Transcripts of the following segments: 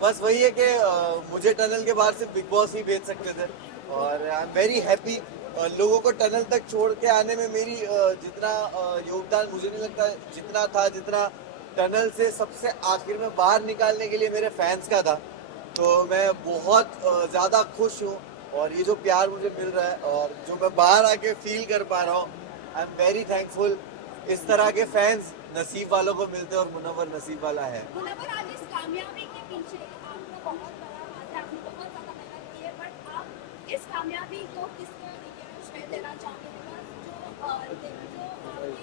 बस वही है कि मुझे टनल के बाहर सिर्फ बिग बॉस ही भेज सकते थे और आई एम वेरी हैप्पी। लोगों को टनल तक छोड़ के आने में मेरी जितना योगदान मुझे नहीं लगता जितना था, जितना टनल से सबसे आखिर में बाहर निकालने के लिए मेरे फैंस का था। तो मैं बहुत ज़्यादा खुश हूँ और ये जो प्यार मुझे मिल रहा है और जो मैं बाहर आके फील कर पा रहा हूँ, आई एम वेरी थैंकफुल। इस तरह के फैंस नसीब वालों को मिलते हैं और मुनव्वर नसीब वाला है। मुनव्वर, आज इस कामयाबी के पीछे आपका बहुत बड़ा हाथ है, आपने बहुत ज़्यादा मेहनत की है, बट आप इस कामयाबी को किस तरह श्रेय देना चाहोगे? जो आपके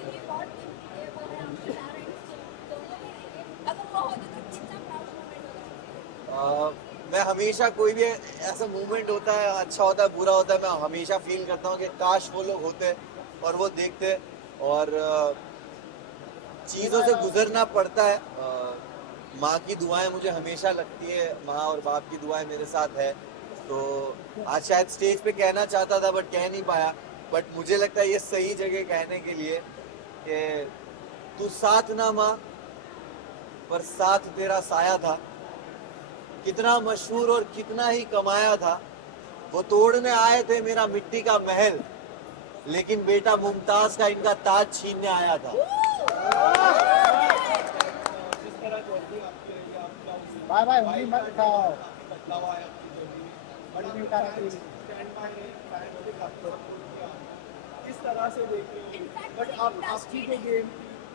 लिए बहुत कीमती है, वो है आपके पेरेंट्स, दोनों में रहिए, अगर वो होते तो कितना प्राउड मोमेंट होगा? मैं हमेशा कोई भी ऐसा मूवमेंट होता है, अच्छा होता है बुरा होता है, मैं हमेशा फील करता हूँ कि काश वो लोग होते और वो देखते। और चीज़ों से गुजरना पड़ता है। माँ की दुआएं मुझे हमेशा लगती है, माँ और बाप की दुआएं मेरे साथ है। तो आज शायद स्टेज पे कहना चाहता था बट कह नहीं पाया। बट मुझे लगता है ये सही जगह कहने के लिए कि तू साथ ना माँ पर साथ तेरा साया था, कितना मशहूर और कितना ही कमाया था। वो तोड़ने आए थे मेरा मिट्टी का महल, लेकिन बेटा मुमताज का इनका ताज छीनने आया था। बाय बाय उंगली मत उठाओ। इस तरह से देख रहे हो बट आप आपकी जो गेम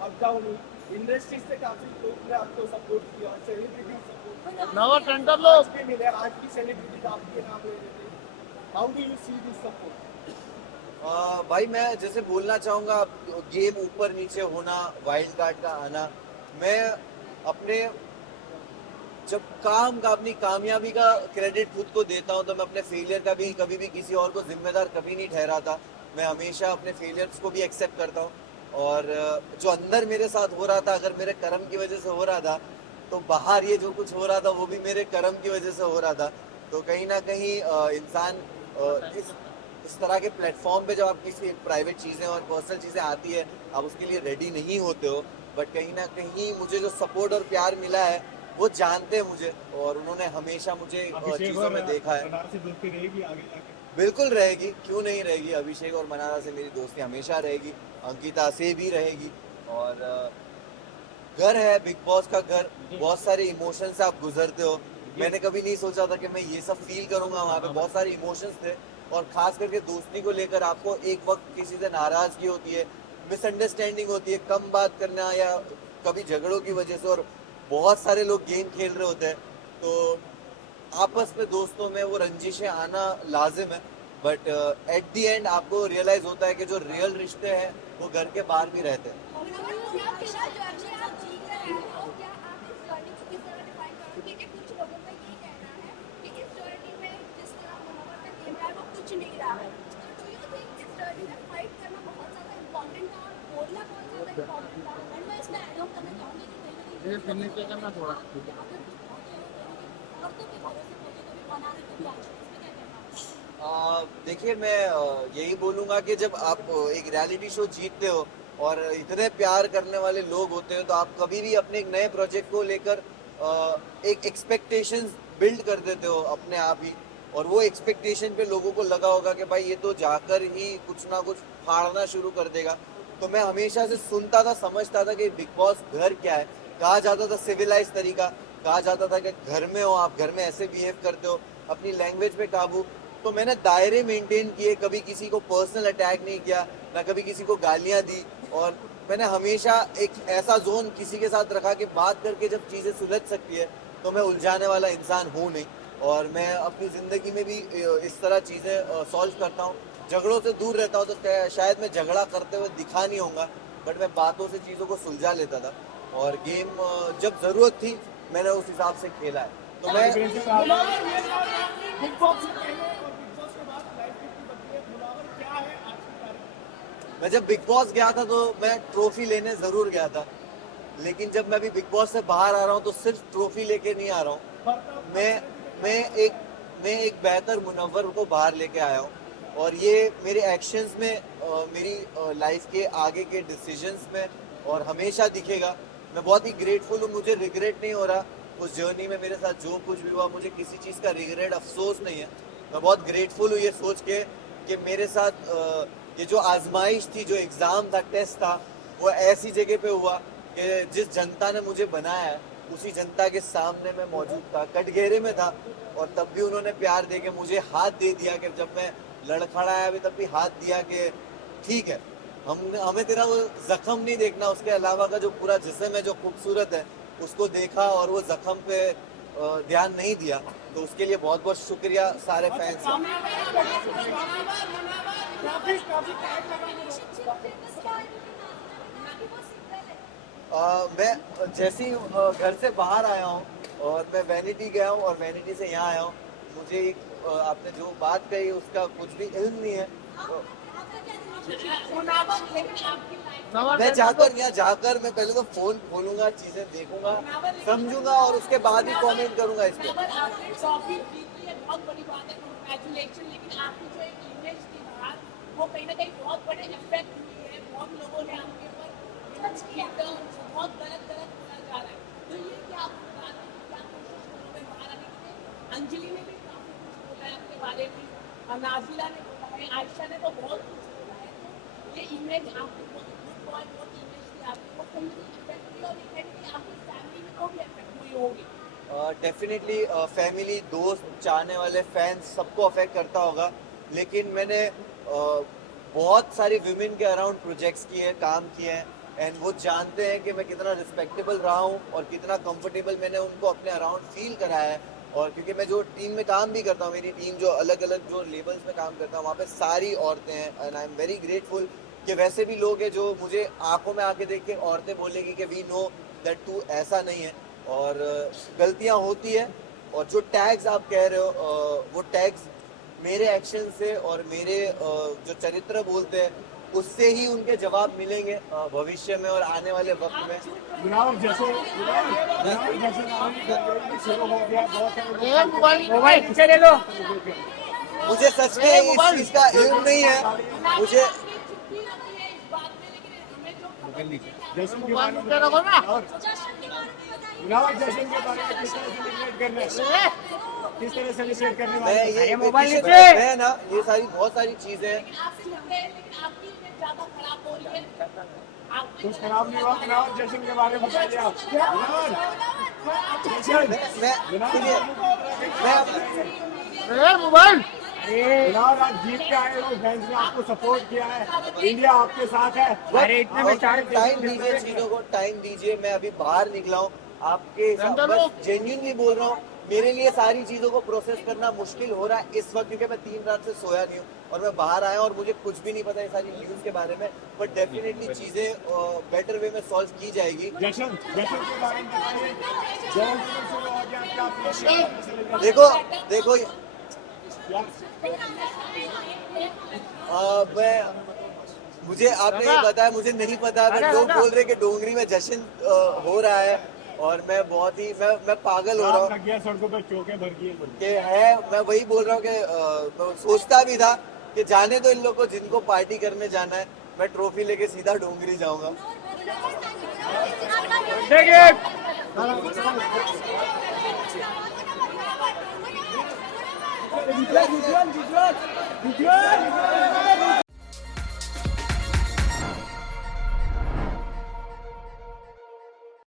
अप डाउन हुई, इंडस्ट्री से काफी लोग ने आपको सपोर्ट किया, सेलिब्रिटी सपोर्ट नवा टेंडर लो। आज भी मिले, आज भी सेलिब्रिटी आपके नाम ले रहे थे। How do you see this support? भाई मैं जैसे बोलना चाहूँगा, गेम ऊपर नीचे होना, वाइल्ड कार्ड का आना, मैं अपने जब काम का अपनी कामयाबी का क्रेडिट खुद को देता हूँ तो मैं अपने फेलियर का भी कभी भी किसी और को जिम्मेदार कभी नहीं ठहराता। मैं हमेशा अपने फेलियर्स को भी एक्सेप्ट करता हूँ और जो अंदर मेरे साथ हो रहा था, अगर मेरे कर्म की वजह से हो रहा था, तो बाहर ये जो कुछ हो रहा था वो भी मेरे कर्म की वजह से हो रहा था। तो कहीं ना कहीं इंसान इस तरह के प्लेटफॉर्म पे जब आप किसी प्राइवेट चीज़ें और पर्सनल चीज़ें आती है, आप उसके लिए रेडी नहीं होते हो। बट कहीं ना कहीं मुझे जो सपोर्ट और प्यार मिला है वो जानते हैं मुझे और उन्होंने हमेशा मुझे चीज़ों में देखा है। दोस्ती रहेगी आगे जाके? बिल्कुल रहेगी, क्यों नहीं रहेगी। अभिषेक और मनारा से मेरी दोस्ती हमेशा रहेगी, अंकिता से भी रहेगी। और घर है बिग बॉस का घर, बहुत सारे इमोशन से आप गुजरते हो। मैंने कभी नहीं सोचा था कि मैं ये सब फील करूंगा। वहाँ पे बहुत सारे इमोशंस थे और खास करके दोस्ती को लेकर आपको एक वक्त किसी से नाराजगी होती है, मिसअंडरस्टैंडिंग होती है, कम बात करना या कभी झगड़ों की वजह से, और बहुत सारे लोग गेम खेल रहे होते हैं। तो आपस में दोस्तों में वो रंजिशें आना लाजिम है। बट एट द एंड आपको रियलाइज होता है कि जो रियल रिश्ते हैं वो घर के बाहर भी रहते हैं। ये फिनिश करना थोड़ा। देखिए मैं यही बोलूँगा कि जब आप एक रियलिटी शो जीतते हो और इतने प्यार करने वाले लोग होते हैं तो आप कभी भी अपने एक नए प्रोजेक्ट को लेकर एक एक्सपेक्टेशंस बिल्ड कर देते हो अपने आप ही। और वो एक्सपेक्टेशन पे लोगों को लगा होगा कि भाई ये तो जाकर ही कुछ ना कुछ फाड़ना शुरू कर देगा। तो मैं हमेशा से सुनता था, समझता था कि बिग बॉस घर क्या है। कहा जाता था सिविलाइज तरीका, कहा जाता था कि घर में हो आप, घर में ऐसे बिहेव करते हो, अपनी लैंग्वेज पे काबू। तो मैंने दायरे मेंटेन किए, कभी किसी को पर्सनल अटैक नहीं किया, ना कभी किसी को गालियां दी। और मैंने हमेशा एक ऐसा जोन किसी के साथ रखा कि बात करके जब चीज़ें सुलझ सकती है तो मैं उलझाने वाला इंसान हूँ नहीं। और मैं अपनी ज़िंदगी में भी इस तरह चीज़ें सॉल्व करता हूँ, झगड़ों से दूर रहता हूँ। तो शायद मैं झगड़ा करते हुए दिखा नहीं होऊंगा, बट मैं बातों से चीज़ों को सुलझा लेता था। और गेम जब ज़रूरत थी मैंने उस हिसाब से खेला है। तो मैं बिग बॉस से पहले और बिग बॉस के बाद लाइफ कितनी बदली है? मुनावर क्या है आज की तारीख? मैं जब बिग बॉस गया था तो मैं ट्रॉफी लेने ज़रूर गया था, लेकिन जब मैं अभी बिग बॉस से बाहर आ रहा हूँ तो सिर्फ ट्रॉफी लेके नहीं आ रहा हूँ। मैं एक मैं एक बेहतर मुनव्वर को बाहर लेके आया हूँ। और ये मेरे एक्शंस में मेरी लाइफ के आगे के डिसीजंस में और हमेशा दिखेगा। मैं बहुत ही ग्रेटफुल हूँ, मुझे रिग्रेट नहीं हो रहा उस जर्नी में मेरे साथ जो कुछ भी हुआ, मुझे किसी चीज़ का रिग्रेट अफसोस नहीं है। मैं बहुत ग्रेटफुल हूँ ये सोच के कि मेरे साथ ये जो आजमाइश थी, जो एग्ज़ाम था, टेस्ट था, वो ऐसी जगह पे हुआ कि जिस जनता ने मुझे बनाया है उसी जनता के सामने मैं मौजूद था, कटघरे में था, और तब भी उन्होंने प्यार दे के मुझे हाथ दे दिया कि जब मैं लड़खड़ाया भी तब भी हाथ दिया कि ठीक है, हमें तेरा वो जख्म नहीं देखना, उसके अलावा का जो पूरा जिस्म है जो खूबसूरत है उसको देखा, और वो जख्म पे ध्यान नहीं दिया। तो उसके लिए बहुत बहुत शुक्रिया सारे फैंस का। मैं जैसे ही घर से बाहर आया हूँ और मैं वैनिटी गया हूँ और वैनिटी से यहाँ आया हूँ, मुझे एक आपने जो बात कही उसका कुछ भी इल्म नहीं है। मैं जाकर यहाँ जाकर मैं पहले तो फोन खोलूंगा, चीजें देखूंगा, समझूंगा और उसके बाद ही कमेंट करूंगा इस पे। बहुत बड़ी बात है, कंग्रेचुलेशन। लेकिन आपकी जो एक इमेज थी बाहर, वो कहीं ना कहीं बहुत बड़े इफेक्ट हुई है। बहुत लोगों ने आपके ऊपर जज किया, बहुत गलत बोला जा रहा है। तो ये क्या आपको बात है, क्या कोशिश करोगे बाहर आने के लिए? अंजलि ने भी काफी कुछ बोला है आपके बारे में, नाजिला ने बोला है, आयशा ने तो बहुत कुछ बोला है। तो ये इमेज आपकी बहुत गुड बॉय, बहुत इमेज थी आपकी, वो कहीं ना कहीं इफेक्ट हुई और कहीं ना कहीं आपकी फैमिली में को भी इफेक्ट हुई होगी। डेफिनेटली फैमिली, दोस्त, चाहने वाले फैंस सबको अफेक्ट करता होगा। लेकिन मैंने बहुत सारी विमेन के अराउंड प्रोजेक्ट्स किए हैं, काम किए हैं, एंड वो जानते हैं कि मैं कितना रिस्पेक्टेबल रहा हूँ और कितना कंफर्टेबल मैंने उनको अपने अराउंड फील कराया है। और क्योंकि मैं जो टीम में काम भी करता हूँ, मेरी टीम जो अलग अलग जो लेबल्स में काम करता हूँ, वहाँ पे सारी औरतें हैं, and I am very grateful कि वैसे भी लोग हैं जो मुझे आंखों में आके देख के औरतें बोलेगी कि वी नो दैट तू ऐसा नहीं है। और गलतियाँ होती है, और जो टैग्स आप कह रहे हो वो टैग्स मेरे एक्शन से और मेरे जो चरित्र बोलते हैं उससे ही उनके जवाब मिलेंगे भविष्य में और आने वाले वक्त में। जैसे शुरू हो गया, बहुत मोबाइल पीछे ले लो। मुझे सच में इस चीज़ का इल्म नहीं है। मुझे जैसे मोबाइल पीछे रखो ना। जश्न के बारे में किस तरह सेलिब्रेट करने मैं वाले ये मोबाइल पीछे नीचे। मैं ना ये सारी बहुत सारी चीज़ें हैं। कुछ खराब नहीं हुआ। गुनाह जश्न के बारे में बताइए आप। सुनिए, मैं मोबाइल गुनाह आज जीत के आए हो, फैंस ने आपको सपोर्ट किया है, इंडिया आपके साथ है। अरे इतने में टाइम दीजिए, चीजों को टाइम दीजिए। मैं अभी बाहर निकला हूँ, आपके बस जेन्युइनली बोल रहा हूँ, मेरे लिए सारी चीजों को प्रोसेस करना मुश्किल हो रहा है इस वक्त, क्योंकि मैं 3 रात से सोया नहीं हूँ और मैं बाहर आया और मुझे कुछ भी नहीं पता ये सारी न्यूज के बारे में। बट डेफिनेटली चीजें बेटर वे में सॉल्व की जाएगी। जश्न के बारे में बताइए। जल्द शुरू हो गया, क्या प्लान? देखो मुझे आपने ये बताया, मुझे नहीं पता। अगर लोग बोल रहे कि डोंगरी में जश्न हो रहा है और मैं बहुत ही मैं पागल हो रहा हूँ लग गया सड़कों पे, चौके भर गए कि है। मैं वही बोल रहा हूँ कि मैं सोचता भी था कि जाने दो इन लोगों को, जिनको पार्टी करने जाना है, मैं ट्रॉफी लेके सीधा डोंगरी जाऊंगा। देखिए